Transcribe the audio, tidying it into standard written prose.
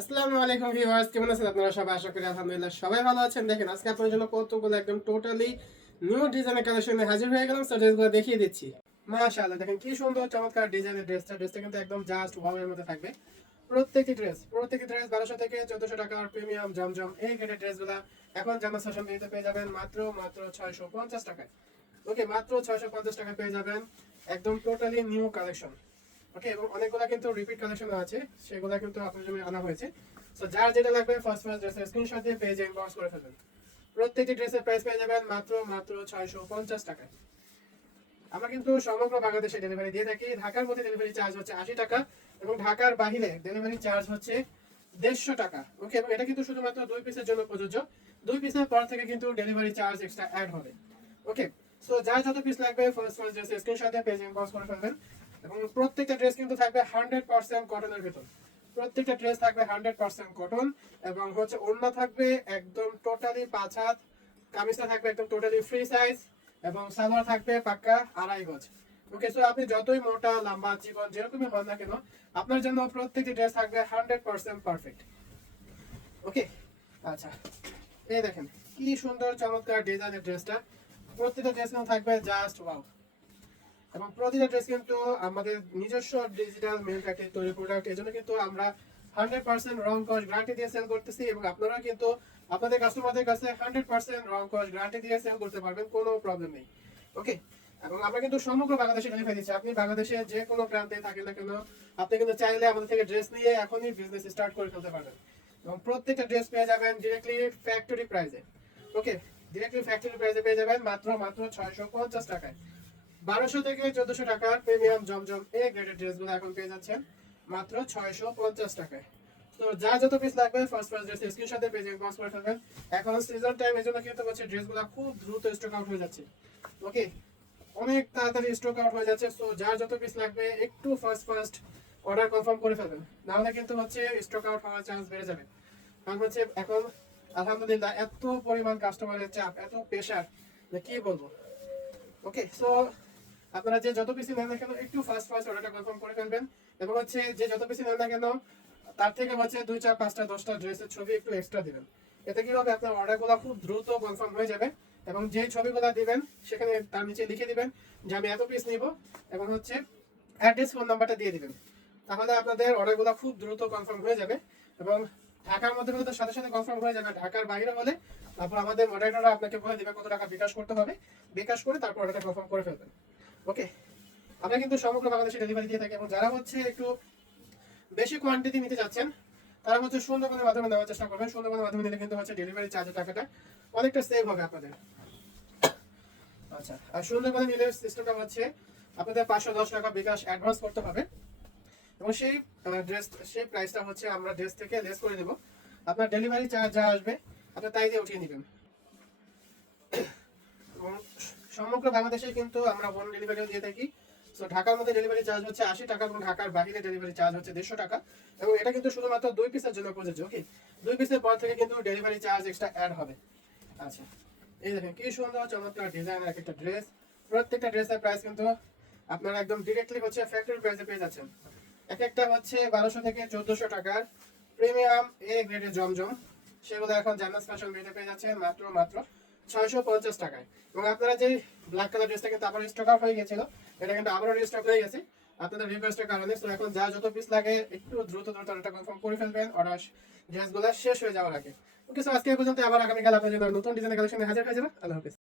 আসসালামু আলাইকুম ভিউয়ার্স, কেমন আছেন আপনারা সবাই? আশা করি আলহামদুলিল্লাহ সবাই ভালো আছেন। দেখেন আজকে আপনাদের জন্য কতগুলো একদম টোটালি নিউ ডিজাইনের কালেকশনে হাজির হয়ে গেলাম। সো ড্রেসগুলো দেখিয়ে দিচ্ছি। মাশাআল্লাহ, দেখেন কি সুন্দর চমৎকার ডিজাইনের ড্রেসটা কিন্তু একদম জাস্ট ওয়াও এর মধ্যে থাকবে। প্রত্যেকটি ড্রেস 1200 থেকে 1400 টাকার প্রিমিয়াম জমজম এই গ্রেডের ড্রেসগুলো এখন জান্নাত ফ্যাশন বিউটিতে পেয়ে যাবেন মাত্র 650 টাকায়। ওকে, মাত্র 650 টাকায় পেয়ে যাবেন একদম টোটালি নিউ কালেকশন। ওকে, এবং অনেকগুলো কিন্তু রিপিট কালেকশন আছে, সেগুলো কিন্তু আপনার জন্য আনা হয়েছে। সো যার যেটা লাগবে ফার্স্ট ড্রেসের স্ক্রিনশট দিয়ে পেজে ইনবক্স করে ফেলবেন। প্রত্যেকটি ড্রেসের প্রাইস পেয়ে যাবেন মাত্র 650 টাকায়। আমরা কিন্তু সমগ্র বাংলাদেশে ডেলিভারি দিয়ে থাকি। ঢাকার মধ্যে ডেলিভারি চার্জ হচ্ছে 80 টাকা এবং ঢাকার বাইরে ডেলিভারি চার্জ হচ্ছে 150 টাকা। ওকে, এবং এটা কিন্তু শুধুমাত্র 2 পিসের জন্য প্রযোজ্য। 2 পিসের পর থেকে কিন্তু ডেলিভারি চার্জ এক্সট্রা অ্যাড হবে। ওকে, সো যার যত পিস লাগবে ফার্স্ট ড্রেসের স্ক্রিনশট দিয়ে পেজে ইনবক্স করে ফেলবেন। এবং প্রত্যেকটা ড্রেস কিন্তু থাকবে 100% কটনের ভিতর। প্রত্যেকটা ড্রেস থাকবে 100% কটন এবং হচ্ছে ওড়না থাকবে একদম টোটালি 5 হাত, কামিজটা থাকবে একদম টোটালি ফ্রি সাইজ এবং সালোয়ার থাকবে পাক্কা 2.5 গজ। ওকে, সো আপনি যতই মোটা লম্বা জীবন যেরকমই হন না কেন, আপনার জন্য প্রত্যেকটি ড্রেস থাকবে 100% পারফেক্ট। ওকে, আচ্ছা, এই দেখেন কি সুন্দর চমৎকার ডিজাইনের ড্রেসটা। প্রত্যেকটা ড্রেস কিন্তু থাকবে জাস্ট ওয়াও এবং প্রতিটা ড্রেস কিন্তু আমাদের নিজস্ব ডিজিটাল মেল ফ্যাক্টরি তৈরি প্রোডাক্ট। এই জন্য কিন্তু আমরা 100% রং কস্ট গ্যারান্টি দিয়ে সেল করতেছি এবং আপনারা কিন্তু আপনাদের কাস্টমারদের কাছে 100% রং কস্ট গ্যারান্টি দিয়ে সেল করতে পারবেন, কোনো প্রবলেম নেই। ওকে, এবং আমরা কিন্তু সমগ্র বাংলাদেশে ডেলিভারি দিচ্ছি। আপনি বাংলাদেশে যে কোনো প্রান্তে থাকেন না কেন, আপনি কিন্তু চাইলে আমাদের থেকে ড্রেস নিয়ে এখনই বিজনেস স্টার্ট করে ফেলতে পারবেন এবং প্রত্যেকটা ড্রেস পেয়ে যাবেন ডিরেক্টলি ফ্যাক্টরি প্রাইসে। ওকে, ডিরেক্টলি ফ্যাক্টরি প্রাইসে পেয়ে যাবেন মাত্র 650 টাকায়। 1200 থেকে 1400 টাকার প্রিমিয়াম জমজম এ গ্রেডের ড্রেসগুলো এখন পেয়ে যাচ্ছেন মাত্র 650 টাকায়। তো যা যত পিস লাগবে ফার্স্ট ড্রেস স্ক্রিনশটে পেজে ইনবক্স করে ফেলবেন। এখন সিজন টাইম, এজন্য কিন্তু হচ্ছে ড্রেসগুলো খুব দ্রুত স্টক আউট হয়ে যাচ্ছে। ওকে, অনেক তাড়াতাড়ি স্টক আউট হয়ে যাচ্ছে। সো যার যত পিস লাগবে একটু ফার্স্ট অর্ডার কনফার্ম করে ফেলবেন, না হলে কিন্তু হচ্ছে স্টক আউট হওয়ার চান্স বেড়ে যাবে। কারণ হচ্ছে এখন আলহামদুলিল্লাহ এত পরিমাণ কাস্টমারের চাপ, এত প্রেশার, কি বলবো। ওকে, সো আপনারা যে যত পিসি নেন না কেন একটু ফার্স্ট অর্ডারটা কনফার্ম করে ফেলবেন এবং হচ্ছে যে যত পিসি নেন না কেন তার থেকে হচ্ছে 2 4 5টা 10টা ড্রেসের ছবি একটু এক্সট্রা দিবেন। এতে কি হবে, আপনার অর্ডারগুলো খুব দ্রুত কনফার্ম হয়ে যাবে এবং যে ছবিগুলো দিবেন সেখানে তার নিচে লিখে দিবেন যে আমি এত পিস নিব এবং হচ্ছে অ্যাড্রেস ফোন নাম্বারটা দিয়ে দিবেন। তাহলে আপনাদের অর্ডারগুলো খুব দ্রুত কনফার্ম হয়ে যাবে এবং ঢাকার মধ্যে হলে তো সাথে সাথে কনফার্ম হয়ে যাবে। ঢাকার বাইরে হলে তারপর আমাদের মডারেটররা আপনাকে বলে দিবে কত টাকা বিকাশ করতে হবে। বিকাশ করে তারপর অর্ডারটা কনফার্ম করে ফেলবেন। ওকে, আমরা কিন্তু সমগ্র বাংলাদেশে ডেলিভারি দিয়ে থাকি এবং যারা হচ্ছে একটু বেশি কোয়ান্টিটি নিতে চাচ্ছেন তারা হচ্ছে সুন্দরবনের মাধ্যমে নেওয়ার চেষ্টা করবেন। সুন্দরবনের মাধ্যমে নিলে কিন্তু হচ্ছে ডেলিভারি চার্জের টাকাটা অনেকটা সেভ হবে আপনাদের। আচ্ছা, আর সুন্দরবনে নিলে সিস্টেমটা হচ্ছে আপনাদের 510 টাকা বিকাশ অ্যাডভান্স করতে হবে এবং সেই প্রাইসটা হচ্ছে আমরা ড্রেস থেকে লেস করে দেব। আপনার ডেলিভারি চার্জ যা আসবে আপনি তাই দিয়ে উঠিয়ে নেবেন। এবং সমগ্র বাংলাদেশে কিন্তু আমরা হোম ডেলিভারিও দিয়ে থাকি। সো ঢাকার মধ্যে ডেলিভারি চার্জ হচ্ছে 80 টাকা এবং ঢাকার বাইরে ডেলিভারি চার্জ হচ্ছে 150 টাকা এবং এটা কিন্তু শুধুমাত্র 2 পিসের জন্য প্রযোজ্য। ওকে, 2 পিসের পর থেকে কিন্তু ডেলিভারি চার্জ এক্সট্রা অ্যাড হবে। আচ্ছা, এই দেখেন কি সুন্দর চমৎকার ডিজাইনের একটা ড্রেস। প্রত্যেকটা ড্রেসের প্রাইস কিন্তু আপনারা একদম ডিরেক্টলি হচ্ছে ফ্যাক্টরি প্রাইসে পেয়ে যাচ্ছেন। এক একটা হচ্ছে 1200 থেকে 1400 টাকার প্রিমিয়াম এ গ্রেডের জমজম, সেগুলো এখন জান্নাত ফ্যাশন বিউটিতে পেয়ে যাচ্ছেন মাত্র 650 টাকায়। এবং আপনারা যে ব্ল্যাক কালার ড্রেসটা কিন্তু আবার স্টক আউট হয়ে গেছিল, এটা কিন্তু আবারও রিস্টক হয়ে গেছে আপনাদের রিকোয়েস্টের কারণে। তো এখন যা যত পিস লাগে একটু দ্রুত অর্ডারটা কনফার্ম করে ফেলবেন অর্ডার ড্রেসগুলো শেষ হয়ে যাওয়ার আগে। ওকে, সো আজকে পর্যন্ত, আবার আগামীকাল আপনাদের নতুন ডিজাইনের কালেকশনে হাজির হয়ে যাবে। আল্লাহ হাফেজ।